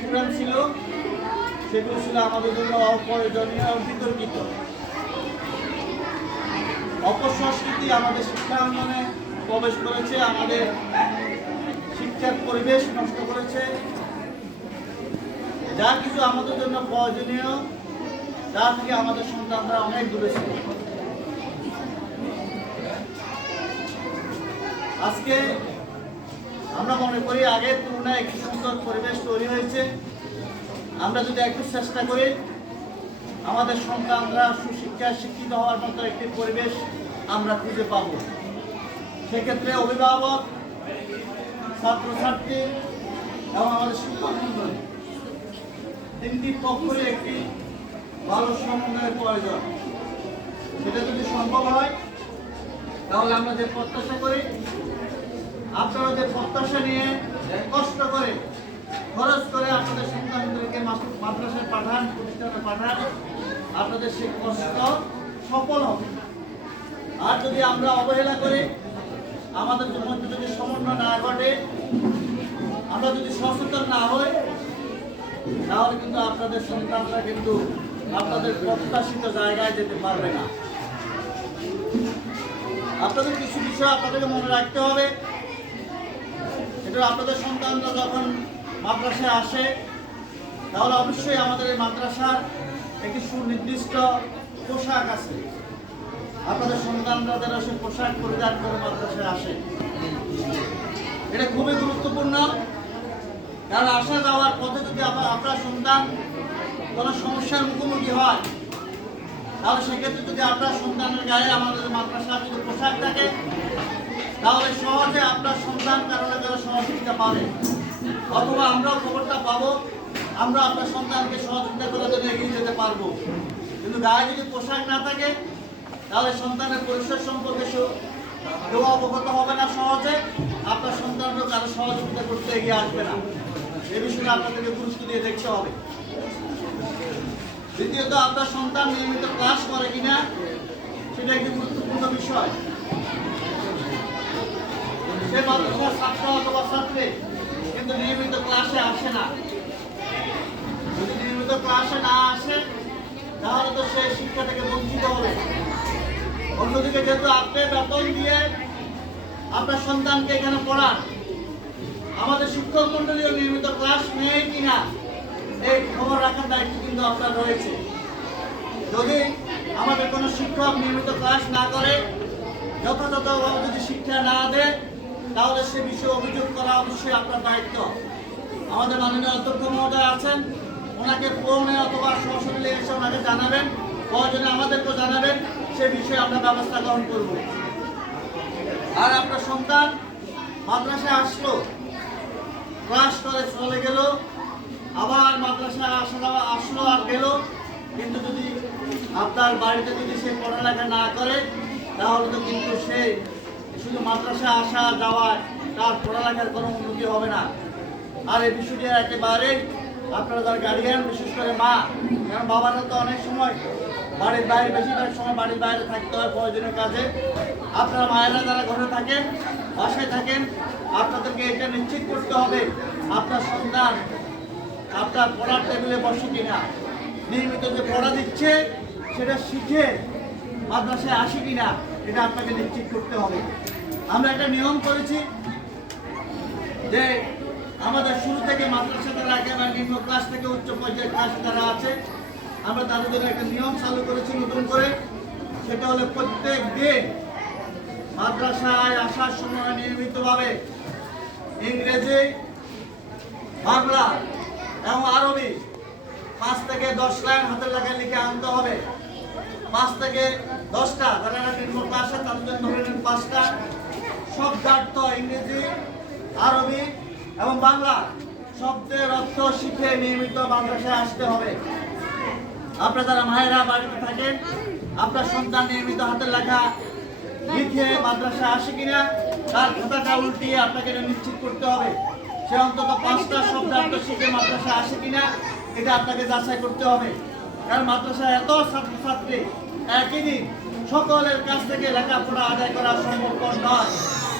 Student ছিল সেগুলো ছিল আমাদের জন্য অপ্রয়োজনীয় বিতর্কিত। অপসংস্কৃতি আমাদের শিক্ষাঙ্গনে প্রবেশ করেছে, আমাদের শিক্ষার পরিবেশ নষ্ট করেছে। যা কিছু আমাদের জন্য প্রয়োজনীয় তা থেকে আমাদের সন্তানরা অনেক দূরে ছিল। আজকে আমরা মনে করি আগের তুলনায় একটি সুন্দর পরিবেশ তৈরি হয়েছে। আমরা যদি একটু চেষ্টা করি আমাদের সন্তানরা সুশিক্ষায় শিক্ষিত হওয়ার মতো একটি পরিবেশ আমরা খুঁজে পাব। সেক্ষেত্রে অভিভাবক, ছাত্রছাত্রী এবং আমাদের শিক্ষক মন্ডলী তিনটি পক্ষের একটি ভালো সমন্বয়ের প্রয়োজন। সেটা যদি সম্ভব হয় তাহলে আমরা যে প্রত্যাশা করি, আপনারা যে প্রত্যাশা নিয়ে কষ্ট করে খরচ করে আপনাদের সন্তানদেরকে মাদ্রাসায় পাঠান, প্রতিষ্ঠানে পাঠান, আপনাদের সেই কষ্ট সফল হবে। আর যদি আমরা অবহেলা করি, আমাদের মধ্যে যদি সমন্বয় না ঘটে, আমরা যদি সচেতন না হই, তাহলে কিন্তু আপনাদের সন্তানরা কিন্তু আপনাদের প্রত্যাশিত জায়গায় যেতে পারবে না। আপনাদের কিছু বিষয় আপনাদেরকে মনে রাখতে হবে। এটা আপনাদের সন্তানরা যখন মাদ্রাসায় আসে তাহলে অবশ্যই আমাদের এই মাদ্রাসার একটি সুনির্দিষ্ট পোশাক আছে। আপনাদের সন্তানরা যারা সে পোশাক পরিধান করে মাদ্রাসায় আসে, এটা খুবই গুরুত্বপূর্ণ। কারণ আসা যাওয়ার পথে যদি আপনার সন্তান কোনো সমস্যার মুখোমুখি হয়, তাহলে সেক্ষেত্রে যদি আপনার সন্তানের গায়ে আমাদের মাদ্রাসার যদি পোশাক থাকে, তাহলে সহজে আপনার সন্তান কারো না কারো সহযোগিতা পাবে, অথবা আমরাও খবরটা পাবো, আমরা আপনার সন্তানকে সহযোগিতা করার জন্য এগিয়ে যেতে পারবো। কিন্তু গায়ে যদি পোশাক না থাকে, তাহলে সন্তানের পরিসর সম্পর্কে কেউ অবগত হবে না সহজে, আপনার সন্তানও কারো সহযোগিতা করতে এগিয়ে আসবে না। এ বিষয়ে আপনাদেরকে গুরুত্ব দিয়ে দেখতে হবে। দ্বিতীয়ত, আপনার সন্তান নিয়মিত ক্লাস করে কিনা সেটা একটি গুরুত্বপূর্ণ বিষয়। সে মাদ্রাসার ছাত্র অথবা ছাত্রী কিন্তু নিয়মিত ক্লাসে আসে না। যদি নিয়মিত ক্লাসে না আসে তাহলে তো সে শিক্ষা থেকে বঞ্চিত হবে। অন্যদিকে যেহেতু আপনি বেতন দিয়ে আপনার সন্তানকে এখানে পড়ান, আমাদের শিক্ষক মন্ডলীও নিয়মিত ক্লাস নেয় কিনা এই খবর রাখার দায়িত্ব কিন্তু আপনার রয়েছে। যদি আমাদের কোনো শিক্ষক নিয়মিত ক্লাস না করে, যথাযথভাবে যদি শিক্ষা না দেয়, তাহলে সে বিষয়ে অভিযোগ করা অবশ্যই আপনার দায়িত্ব। আমাদের মাননীয় অধ্যক্ষ মহোদয় আছেন, ওনাকে ফোনে অথবা সরাসরি এসে ওনাকে জানাবেন, প্রয়োজনে আমাদেরকেও জানাবেন, সে বিষয়ে আমরা ব্যবস্থা গ্রহণ করব। আর আপনার সন্তান মাদ্রাসায় আসলো, ক্লাস করে চলে গেল, আবার মাদ্রাসায় আসলো আর গেল, কিন্তু যদি আপনার বাড়িতে যদি সে পড়ালেখা না করে, তাহলে তো কিন্তু সে শুধু মাদ্রাসায় আসা যাওয়ায় তার পড়ালেখার কোনো উন্নতি হবে না। আর এই বিষয়টি একেবারেই আপনারা যারা গার্ডিয়ান, বিশেষ করে মা, কারণ বাবারা তো অনেক সময় বাড়ির বাইরে, বেশিরভাগ সময় বাড়ির বাইরে থাকতে হয় প্রয়োজনীয় কাজে। আপনারা মায়েরা যারা ঘরে থাকেন, বাসায় থাকেন, আপনাদেরকে এটা নিশ্চিত করতে হবে আপনার সন্তান আপনার পড়ার টেবিলে বসে কিনা, নিয়মিত যে পড়া দিচ্ছে সেটা শিখে মাদ্রাসায় আসে কিনা, এটা আপনাকে নিশ্চিত করতে হবে। আমরা একটা নিয়ম করেছি যে আমাদের শুরু থেকে মাদ্রাসা যারা একেবারে নিম্ন ক্লাস থেকে উচ্চ পর্যায়ের ক্লাস যারা আছে, আমরা তাদের জন্য একটা নিয়ম চালু করেছি নতুন করে। সেটা হলো প্রত্যেক দিন মাদ্রাসায় আসার সময় নিয়মিতভাবে ইংরেজি, বাংলা এবং আরবি 5 থেকে 10 লাইন হাতের লেখায় লিখে আনতে হবে। 5 থেকে 10টা, যারা নিম্ন ক্লাসে তাদের জন্য ধরে নেন 5টা শব্দার্থ ইংরেজি, আরবি এবং বাংলা শব্দের অর্থ শিখে নিয়মিত মাদ্রাসায় আসতে হবে। আপনারা যারা মায়েরা বাড়িতে থাকেন, আপনার সন্তান নিয়মিত হাতের লেখা লিখে মাদ্রাসায় আসে কিনা তার খাতাটা উল্টিয়ে আপনাকে নিশ্চিত করতে হবে। সে অন্তত 5টা শব্দার্থ শিখে মাদ্রাসায় আসে কিনা এটা আপনাকে যাচাই করতে হবে। কারণ মাদ্রাসায় এত ছাত্রছাত্রী, একই দিন সকলের কাছ থেকে লেখাপড়া আদায় করা সম্ভবপর নয়।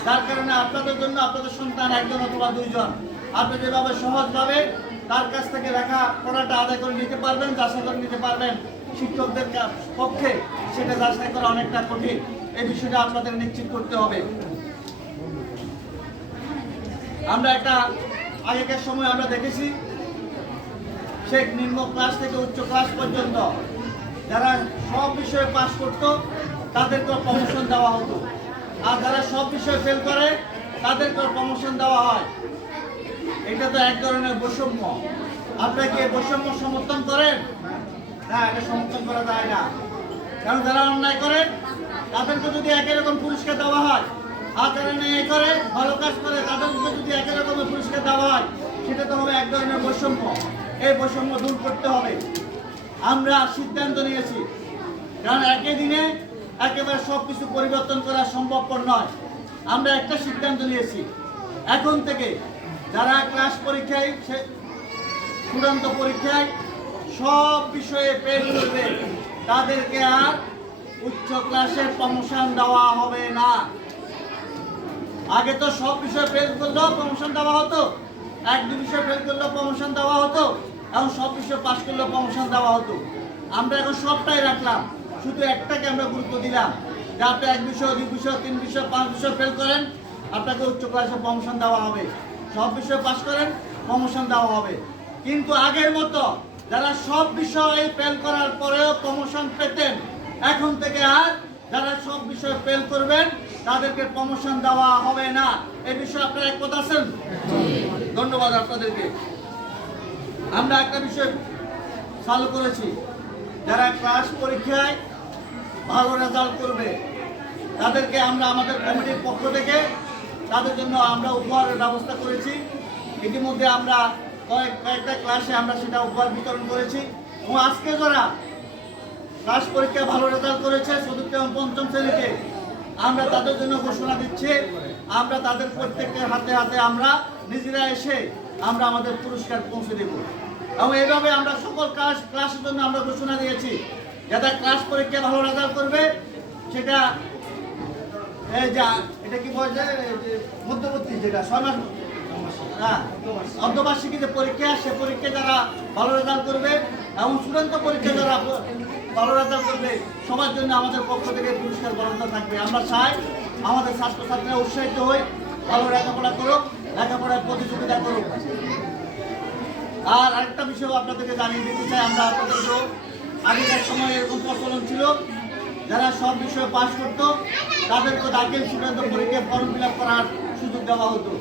যার কারণে আপনাদের জন্য আপনাদের সন্তান 1 জন অথবা 2 জন, আপনি যেভাবে সহজভাবে তার কাছ থেকে লেখাপড়াটা আদায় করে নিতে পারবেন, যাচাই করে নিতে পারবেন। শিক্ষকদের পক্ষে সেটা যাচাই করা অনেকটা কঠিন। এই বিষয়টা আপনাদের নিশ্চিত করতে হবে। আমরা একটা আগেকার সময় আমরা দেখেছি সেই নিম্ন ক্লাস থেকে উচ্চ ক্লাস পর্যন্ত যারা সব বিষয়ে পাশ করতো তাদেরকে প্রমোশন দেওয়া হতো, আর যারা সব বিষয়ে ফেল করে তাদেরকে প্রমোশন দেওয়া হয়। এটা তো এক ধরনের বৈষম্য। আপনারা কি বৈষম্য সমর্থন করেন? না, এটা সমর্থন করা যায় না। কারণ যারা অন্যায় করে তাদেরকে যদি একই রকম পুরস্কার দেওয়া হয়, আর যারা ন্যায় করে ভালো কাজ করে তাদেরকে যদি একই রকমের পুরস্কার দেওয়া হয়, সেটা তো হবে এক ধরনের বৈষম্য। এই বৈষম্য দূর করতে হবে। আমরা সিদ্ধান্ত নিয়েছি, কারণ একই দিনে একেবারে সব কিছু পরিবর্তন করা সম্ভবপর নয়। আমরা একটা সিদ্ধান্ত নিয়েছি, এখন থেকে যারা ক্লাস পরীক্ষায় চূড়ান্ত পরীক্ষায় সব বিষয়ে ফেল করবে তাদেরকে আর উচ্চ ক্লাসের প্রমোশন দেওয়া হবে না। আগে তো সব বিষয়ে ফেল করলেও প্রমোশন দেওয়া হতো, এক দু বিষয় ফেল করলেও প্রমোশন দেওয়া হতো, এখন সব বিষয়ে পাস করলেও প্রমোশন দেওয়া হতো। আমরা এখন সবটাই রাখলাম, শুধু একটাকে আমরা গুরুত্ব দিলাম যে আপনি এক বিষয়, দুই বিষয়, তিন বিষয়, পাঁচ বিষয় ফেল করেন, আপনাকে উচ্চ ক্লাসে প্রমোশন দেওয়া হবে। সব বিষয়ে পাস করেন, প্রমোশন দেওয়া হবে। কিন্তু আগের মতো যারা সব বিষয়ে ফেল করার পরেও প্রমোশন পেতেন, এখন থেকে আর যারা সব বিষয়ে ফেল করবেন তাদেরকে প্রমোশন দেওয়া হবে না। এই বিষয়ে আপনারা একমত আছেন? ধন্যবাদ আপনাদেরকে। আমরা একটা বিষয় চালু করেছি, যারা ক্লাস পরীক্ষায় ভালো রেজাল্ট করবে তাদেরকে আমরা আমাদের কমিটির পক্ষ থেকে তাদের জন্য আমরা উপহারের ব্যবস্থা করেছি। ইতিমধ্যে আমরা কয়েকটা ক্লাসে আমরা সেটা উপহার বিতরণ করেছি। এবং আজকে যারা ক্লাস পরীক্ষায় ভালো রেজাল্ট করেছে চতুর্থ এবং পঞ্চম শ্রেণীতে, আমরা তাদের জন্য ঘোষণা দিচ্ছি, আমরা তাদের প্রত্যেকের হাতে হাতে আমরা নিজেরা এসে আমরা আমাদের পুরস্কার পৌঁছে দেব। এবং এইভাবে আমরা সকল ক্লাসের জন্য আমরা ঘোষণা দিয়েছি, যারা ক্লাস পরীক্ষায় ভালো রেজাল্ট করবে সেটা এটা কি বলা যায়, মধ্যবর্তী যেটা 6 মাস, হ্যাঁ, অর্ধবার্ষিকী যে পরীক্ষা, সে পরীক্ষায় যারা ভালো রেজাল্ট করবে এবং চূড়ান্ত পরীক্ষায় যারা ভালো রেজাল্ট করবে সবার জন্য আমাদের পক্ষ থেকে পুরস্কার বরাদ্দ থাকবে। আমরা চাই আমাদের ছাত্রছাত্রীরা উৎসাহিত হই, ভালো লেখাপড়া করুক, লেখাপড়ায় প্রতিযোগিতা করুক। আর আরেকটা বিষয় আপনাদেরকে জানিয়ে দিতে চাই, আমরা আপনাদেরকে আগেকার সময় এরকম প্রচলন ছিল, যারা সব বিষয়ে পাস করতো তাদেরকে দাখিল চূড়ান্ত পরীক্ষায় ফর্ম ফিল আপ করার সুযোগ দেওয়া হতো।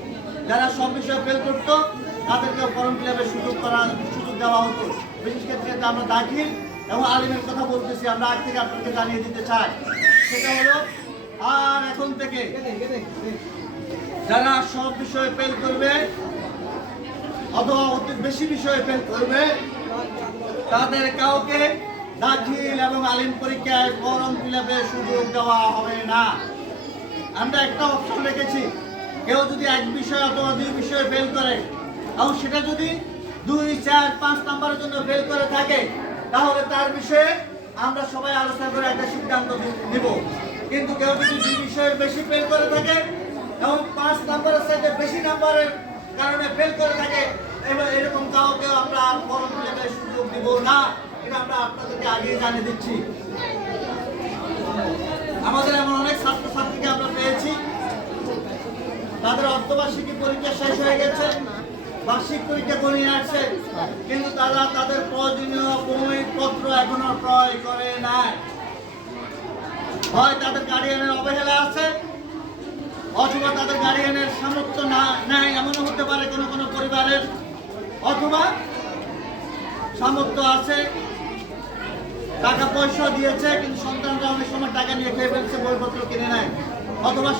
যারা সব বিষয়ে ফেল করতো তাদেরকে ফর্ম ফিল আপের সুযোগ দেওয়া হতো। বিশেষ ক্ষেত্রে আমরা দাখিল এবং আলিমের কথা বলতেছি, আমরা আগ থেকে আপনাকে জানিয়ে দিতে চাই। সেটা হলো, আর এখন থেকে যারা সব বিষয়ে ফেল করবে অথবা অতি বেশি বিষয়ে ফেল করবে তাদের কাউকে দাখিল এবং আলিম পরীক্ষায় ফর্ম ফিল আপের সুযোগ দেওয়া হবে না। আমরা একটা অপশন রেখেছি, কেউ যদি এক বিষয় অথবা দুই বিষয়ে ফেল করে এবং সেটা যদি 2, 4, 5 নম্বরের জন্য ফেল করে থাকে, তাহলে তার বিষয়ে আমরা সবাই আলোচনা করে একটা সিদ্ধান্ত নিব। কিন্তু কেউ যদি 2 বিষয়ে বেশি ফেল করে থাকে এবং 5 নম্বরের সাথে বেশি নম্বরের কারণে ফেল করে থাকে, এবার এরকম কাউকে আমরা ফর্ম ফিল আপের সুযোগ দিব না। এটা আমরা আপনাদেরকে আগেই জানিয়ে দিচ্ছি। আমাদের এমন অনেক ছাত্রছাত্রীকে আমরা পেয়েছি, তাদের অর্ধবার্ষিকী পরীক্ষা শেষ হয়ে গেছে, বার্ষিক পরীক্ষা ঘনিয়ে আসছে, কিন্তু তারা তাদের প্রয়োজনীয় বইপত্র এখনো ক্রয় করে নাই। হয় তাদের গার্ডিয়ানের অবহেলা আছে, অথবা তাদের গার্ডিয়ানের সামর্থ্য নাই, এমনও হতে পারে কোনো কোনো পরিবারের, অথবা সামর্থ্য আছে, টাকা পয়সা দিয়েছে কিন্তু সন্তানরা অনেক সময় টাকা নিয়ে খেয়ে ফেলছে, বইপত্র কিনে নেয়, অথবা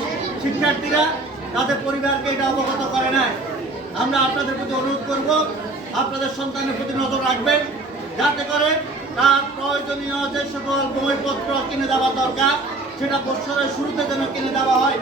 শিক্ষার্থীরা তাদের পরিবারকে এটা অবগত করে নাই। আমরা আপনাদের প্রতি অনুরোধ করব, আপনাদের সন্তানের প্রতি নজর রাখবেন, যাতে করে তার প্রয়োজনীয় যে সকল বইপত্র কিনে দেওয়া দরকার সেটা বছরের শুরুতে যেন কিনে দেওয়া হয়।